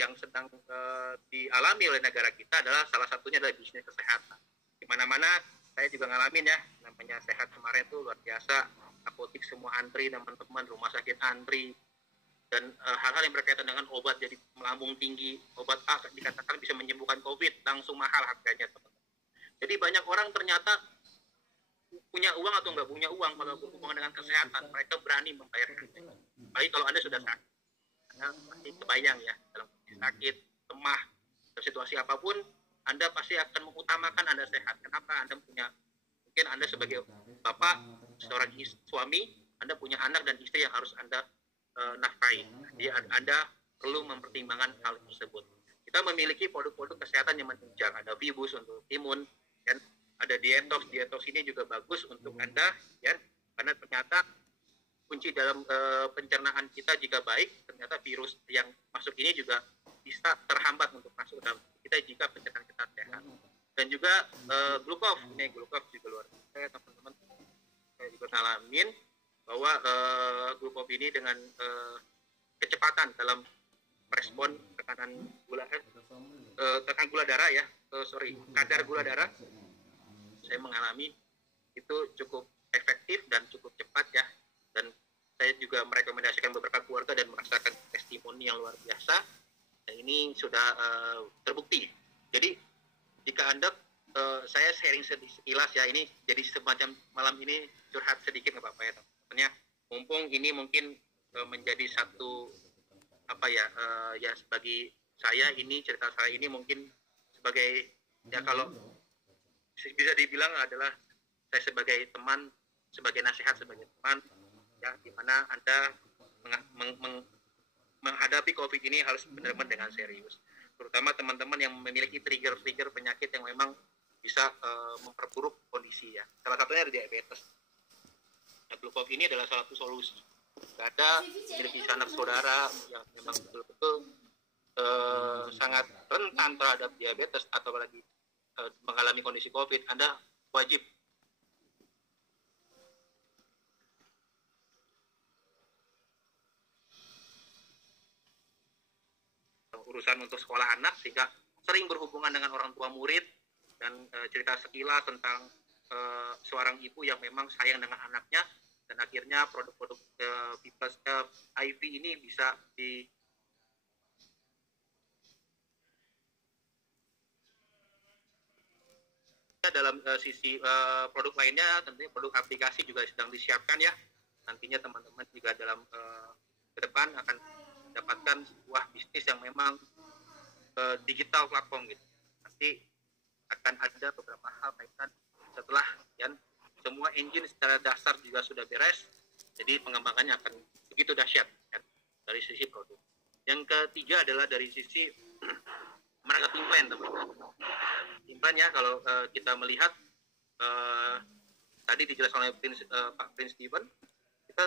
yang sedang dialami oleh negara kita adalah salah satunya adalah bisnis kesehatan. Di mana-mana saya juga ngalamin ya, namanya sehat kemarin tuh luar biasa, apotik semua antri, teman-teman rumah sakit antri, dan hal-hal yang berkaitan dengan obat jadi melambung tinggi, obat A dikatakan bisa menyembuhkan COVID, langsung mahal harganya teman-teman. Jadi banyak orang ternyata punya uang atau nggak punya uang kalau berhubungan dengan kesehatan, mereka berani membayar harga. Baik kalau Anda sudah sakit, pasti kebayang ya, dalam kondisi sakit, lemah, dalam situasi apapun, Anda pasti akan mengutamakan Anda sehat. Kenapa? Anda punya, mungkin Anda sebagai bapak, seorang suami, Anda punya anak dan istri yang harus Anda nafkahi. Jadi Anda perlu mempertimbangkan hal tersebut. Kita memiliki produk-produk kesehatan yang menunjang. Ada Vibus untuk imun, dan ada Dietox. Dietox ini juga bagus untuk Anda, ya, karena ternyata kunci dalam pencernaan kita jika baik, ternyata virus yang masuk ini juga bisa terhambat untuk masuk dalam kita jika pencernaan kita sehat. Dan juga Glukov, ini Glukov juga luar biasa teman-teman. Saya juga ngalamin bahwa Glukov ini dengan kecepatan dalam respon tekanan gula darah ya, kadar gula darah, saya mengalami itu cukup efektif dan cukup cepat ya. Dan saya juga merekomendasikan beberapa keluarga dan merasakan testimoni yang luar biasa, dan ini sudah terbukti. Jadi jika Anda, saya sharing sekilas ya, ini jadi semacam malam ini curhat sedikit nggak apa-apa ya teman-teman ya, mumpung ini mungkin menjadi satu apa ya, ya bagi saya ini cerita saya ini mungkin sebagai ya, kalau bisa dibilang adalah saya sebagai teman, sebagai nasihat sebagai teman ya, di mana Anda menghadapi COVID ini harus benar-benar dengan serius. Terutama teman-teman yang memiliki trigger-trigger penyakit yang memang bisa memperburuk kondisi ya. Salah satunya ada diabetes. Nah, Glukov ini adalah salah satu solusi. Tidak ada memiliki sanak saudara yang memang betul-betul sangat rentan terhadap diabetes atau lagi mengalami kondisi COVID, Anda wajib urusan untuk sekolah anak, sehingga sering berhubungan dengan orang tua murid, dan cerita sekilas tentang seorang ibu yang memang sayang dengan anaknya, dan akhirnya produk-produk IV ini bisa di dalam sisi produk lainnya. Tentunya produk aplikasi juga sedang disiapkan ya, nantinya teman-teman juga dalam ke depan akan mendapatkan sebuah bisnis yang memang digital platform gitu. Nanti akan ada beberapa hal kaitan setelah ya, semua engine secara dasar juga sudah beres, jadi pengembangannya akan begitu dahsyat ya, dari sisi produk. Yang ketiga adalah dari sisi marketing plan teman-teman. Plan ya, kalau kita melihat tadi dijelaskan oleh Pak Prince Steven, kita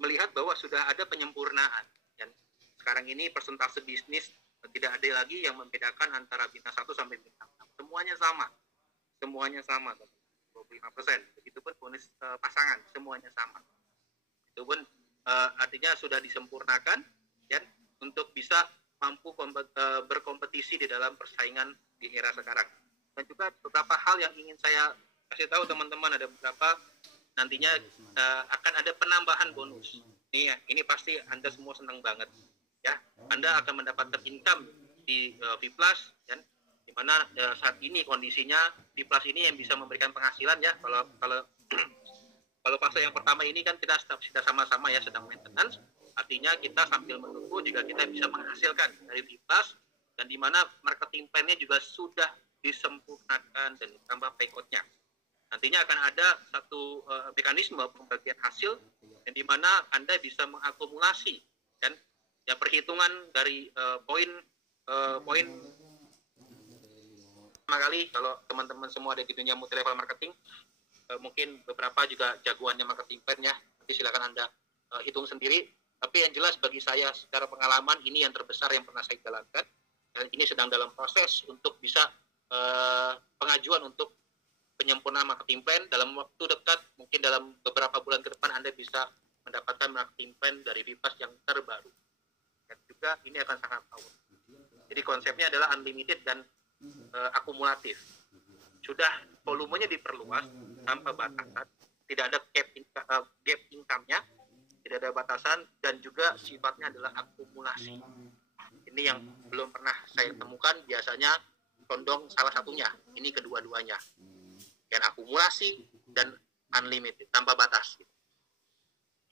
melihat bahwa sudah ada penyempurnaan. Dan sekarang ini persentase bisnis tidak ada lagi yang membedakan antara bintang 1 sampai bintang 6. Semuanya sama, 25%. Begitupun bonus pasangan, semuanya sama. Itu pun artinya sudah disempurnakan ya, untuk bisa mampu berkompetisi di dalam persaingan di era sekarang. Dan juga beberapa hal yang ingin saya kasih tahu teman-teman, ada beberapa nantinya akan ada penambahan bonus. Ini pasti Anda semua senang banget ya. Anda akan mendapatkan income di V Plus ya, di mana saat ini kondisinya V Plus ini yang bisa memberikan penghasilan ya. Kalau fase yang pertama ini kan kita sudah sama-sama ya sedang maintenance, artinya kita sambil menunggu juga kita bisa menghasilkan dari V Plus, dan di mana marketing plan-nya juga sudah disempurnakan dan ditambah payout-nya. Nantinya akan ada satu mekanisme pembagian hasil yang di mana Anda bisa mengakumulasi kan ya, perhitungan dari poin pertama kali. Kalau teman-teman semua ada di dunia multi level marketing, mungkin beberapa juga jagoannya marketing plan ya, nanti silakan Anda hitung sendiri. Tapi yang jelas bagi saya secara pengalaman ini yang terbesar yang pernah saya jalankan, dan ini sedang dalam proses untuk bisa pengajuan untuk penyempurnaan marketing plan. Dalam waktu dekat, mungkin dalam beberapa bulan ke depan, Anda bisa mendapatkan marketing plan dari Vipas yang terbaru. Dan juga ini akan sangat power. Jadi konsepnya adalah unlimited dan akumulatif. Sudah volumenya diperluas tanpa batasan, tidak ada gap income-nya, tidak ada batasan, dan juga sifatnya adalah akumulasi. Ini yang belum pernah saya temukan, biasanya condong salah satunya, ini kedua-duanya. Dan akumulasi dan unlimited, tanpa batas.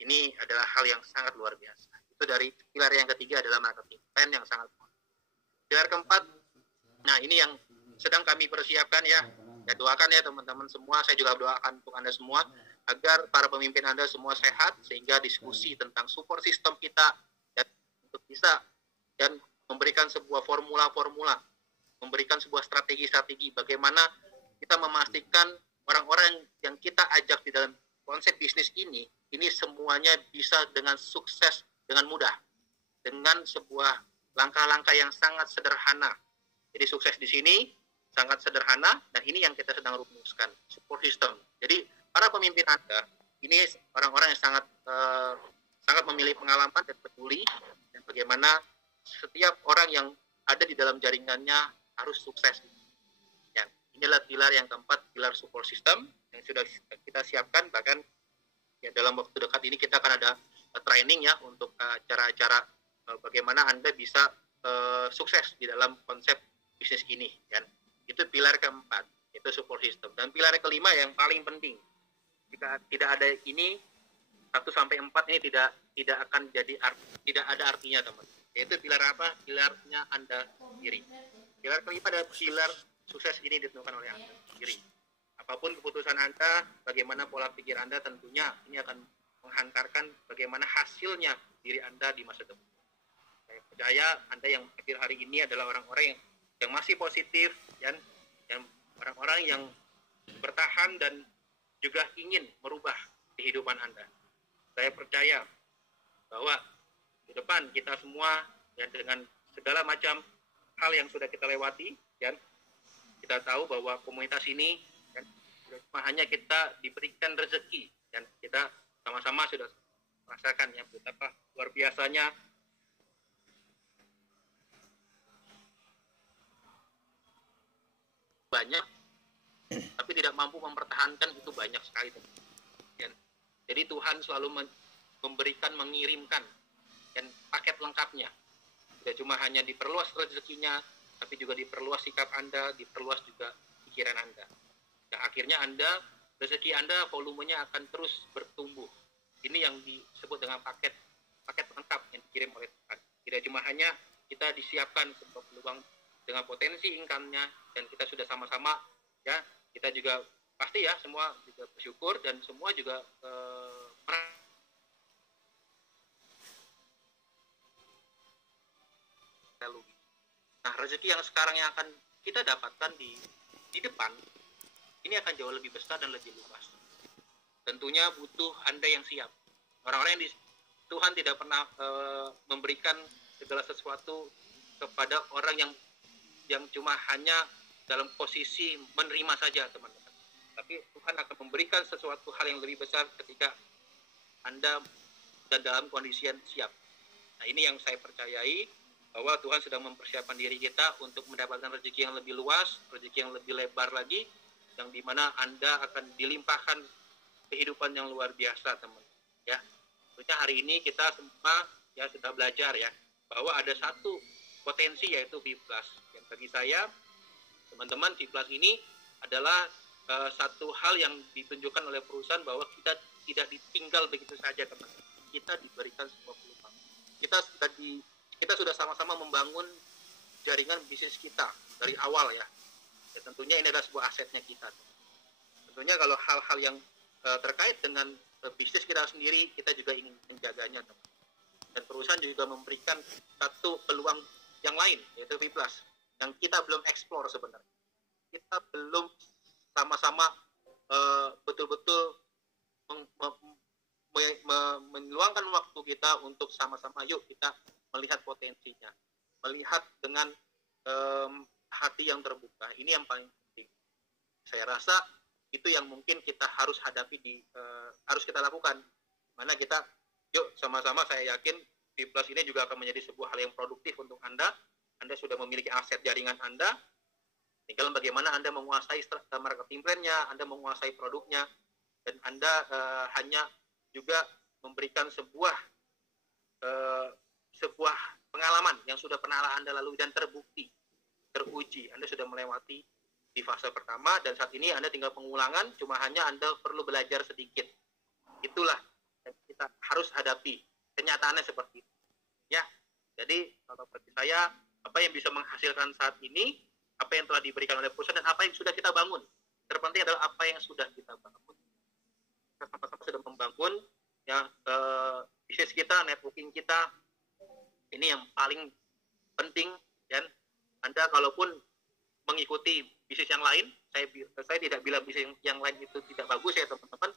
Ini adalah hal yang sangat luar biasa. Itu dari pilar yang ketiga adalah marketing plan yang sangat kuat. Pilar keempat, nah ini yang sedang kami persiapkan ya. Ya doakan ya teman-teman semua, saya juga doakan untuk Anda semua, agar para pemimpin Anda semua sehat, sehingga diskusi tentang support system kita dan untuk bisa dan memberikan sebuah formula-formula, memberikan sebuah strategi-strategi bagaimana kita memastikan orang-orang yang kita ajak di dalam konsep bisnis ini semuanya bisa dengan sukses dengan mudah, dengan sebuah langkah-langkah yang sangat sederhana. Jadi sukses di sini sangat sederhana, dan ini yang kita sedang rumuskan, support system. Jadi para pemimpin Anda ini orang-orang yang sangat memiliki pengalaman dan peduli, dan bagaimana setiap orang yang ada di dalam jaringannya harus sukses. Ya, inilah pilar yang keempat, pilar support system yang sudah kita siapkan. Bahkan ya dalam waktu dekat ini kita akan ada training ya untuk cara-cara bagaimana Anda bisa sukses di dalam konsep bisnis ini. Kan? Itu pilar keempat, itu support system. Dan pilar kelima yang paling penting, jika tidak ada ini 1 sampai 4 ini tidak akan jadi tidak ada artinya teman. Yaitu pilar apa? Pilarnya Anda sendiri. Pilar kelima adalah pilar sukses ini ditentukan oleh Anda sendiri. Apapun keputusan Anda, bagaimana pola pikir Anda, tentunya ini akan menghantarkan bagaimana hasilnya diri Anda di masa depan. Saya percaya Anda yang hadir hari ini adalah orang-orang yang masih positif, dan orang-orang yang bertahan dan juga ingin merubah kehidupan Anda. Saya percaya bahwa di depan kita semua, dan dengan segala macam hal yang sudah kita lewati, dan kita tahu bahwa komunitas ini dan cuma hanya kita diberikan rezeki, dan kita sama-sama sudah merasakan ya betapa luar biasanya banyak, tapi tidak mampu mempertahankan itu banyak sekali. Dan jadi Tuhan selalu memberikan, mengirimkan dan paket lengkapnya. Tidak cuma hanya diperluas rezekinya, tapi juga diperluas sikap Anda, diperluas juga pikiran Anda. Dan akhirnya rezeki Anda volumenya akan terus bertumbuh. Ini yang disebut dengan paket lengkap yang dikirim oleh Tuhan. Tidak cuma hanya kita disiapkan sebuah peluang dengan potensi income-nya, dan kita sudah sama-sama ya, kita juga pasti ya semua juga bersyukur, dan semua juga nah rezeki yang sekarang yang akan kita dapatkan di depan ini akan jauh lebih besar dan lebih luas. Tentunya butuh Anda yang siap. Orang-orang yang Tuhan tidak pernah memberikan segala sesuatu kepada orang yang cuma hanya dalam posisi menerima saja, teman-teman. Tapi Tuhan akan memberikan sesuatu hal yang lebih besar ketika Anda dalam kondisi yang siap. Nah, ini yang saya percayai, bahwa Tuhan sedang mempersiapkan diri kita untuk mendapatkan rezeki yang lebih luas, rezeki yang lebih lebar lagi, yang dimana Anda akan dilimpahkan kehidupan yang luar biasa, teman. Ya, tentunya hari ini kita semua ya sudah belajar ya, bahwa ada satu potensi yaitu V+. Yang bagi saya, teman-teman, V+ ini adalah satu hal yang ditunjukkan oleh perusahaan bahwa kita tidak ditinggal begitu saja, teman-teman. Kita diberikan sebuah peluang. Kita sudah sama-sama membangun jaringan bisnis kita dari awal ya. Ya tentunya ini adalah sebuah asetnya kita. Tentunya kalau hal-hal yang terkait dengan bisnis kita sendiri, kita juga ingin menjaganya, teman. Dan perusahaan juga memberikan satu peluang yang lain, yaitu V+, yang kita belum eksplor sebenarnya. Kita belum sama-sama betul-betul meluangkan waktu kita untuk sama-sama yuk kita melihat potensinya, melihat dengan hati yang terbuka. Ini yang paling penting. Saya rasa itu yang mungkin kita harus hadapi harus kita lakukan. Mana kita yuk sama-sama, saya yakin V+ ini juga akan menjadi sebuah hal yang produktif untuk Anda Anda sudah memiliki aset jaringan Anda, tinggal bagaimana Anda menguasai marketing plan-nya, Anda menguasai produknya, dan Anda hanya juga memberikan sebuah pengalaman yang sudah pernah Anda lalui dan terbukti, teruji. Anda sudah melewati di fase pertama, dan saat ini Anda tinggal pengulangan, cuma hanya Anda perlu belajar sedikit. Itulah yang kita harus hadapi. Kenyataannya seperti itu. Ya, jadi kalau bagi saya, apa yang bisa menghasilkan saat ini, apa yang telah diberikan oleh perusahaan, dan apa yang sudah kita bangun. Terpenting adalah apa yang sudah kita bangun. Kita sama-sama sudah membangun ya bisnis kita, networking kita. Ini yang paling penting. Dan Anda kalaupun mengikuti bisnis yang lain, saya tidak bilang bisnis yang lain itu tidak bagus ya teman-teman,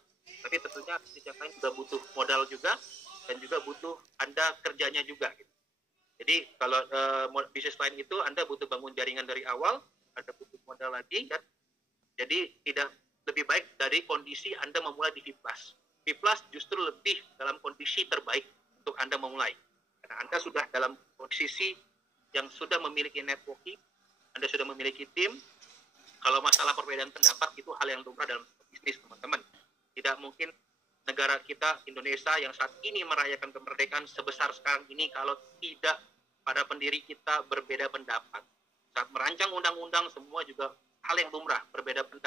tapi tentunya bisnis yang lain juga butuh modal juga, dan juga butuh Anda kerjanya juga gitu. Jadi kalau bisnis lain itu Anda butuh bangun jaringan dari awal, Anda butuh modal lagi kan. Jadi tidak lebih baik dari kondisi Anda memulai di V+. V+ justru lebih dalam kondisi terbaik untuk Anda memulai. Karena Anda sudah dalam posisi yang sudah memiliki networking, Anda sudah memiliki tim. Kalau masalah perbedaan pendapat itu hal yang lumrah dalam bisnis, teman-teman. Tidak mungkin negara kita, Indonesia, yang saat ini merayakan kemerdekaan sebesar sekarang ini, kalau tidak pada pendiri kita berbeda pendapat. Saat merancang undang-undang, semua juga hal yang lumrah, berbeda pendapat.